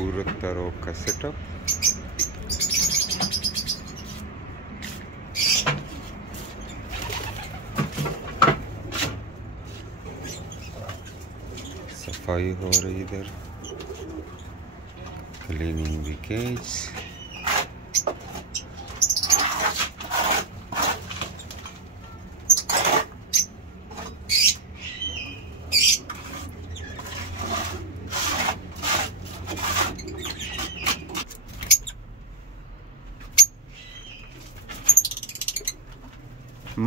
कबूतरों का सेटअप। सफाई हो रही इधर, क्लीनिंग द केज।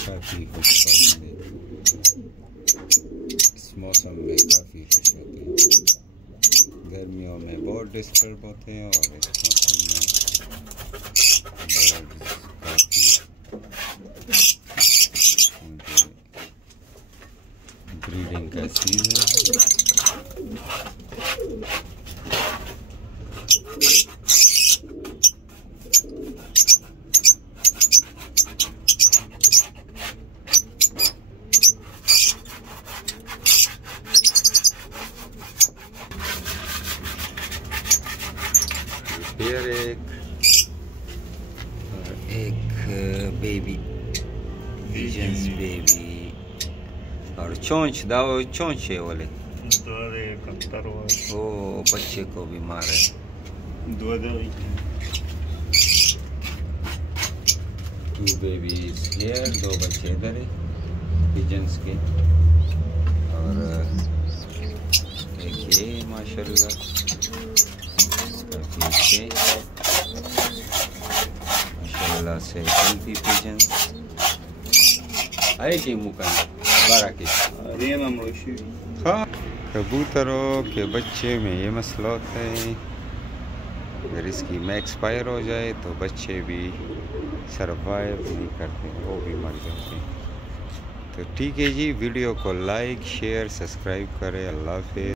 काफ़ी खूबसूरत है, इस मौसम में काफ़ी खुश होते हैं। गर्मियों में बहुत डिस्टर्ब होते हैं और इस मौसम में काफ़ी ब्रीडिंग का सीजन है। फिर एक बेबी पिजन्स बेबी और चोंच दाव चोंच है वाले वो बच्चे को भी मारे। टू बेबीज हियर, दो बच्चे इधर है पिजन्स के, और एक ये माशाल्लाह माशाल्लाह से हेल्थी पिजन्स आए कि मुकान बारह के। हाँ, कबूतरों के बच्चे में ये मसला होता है, अगर इसकी में एक्सपायर हो जाए तो बच्चे भी सरवाइव नहीं करते, वो भी मर जाते हैं। तो ठीक है जी, वीडियो को लाइक शेयर सब्सक्राइब करें। अल्लाह हाफ़िज़।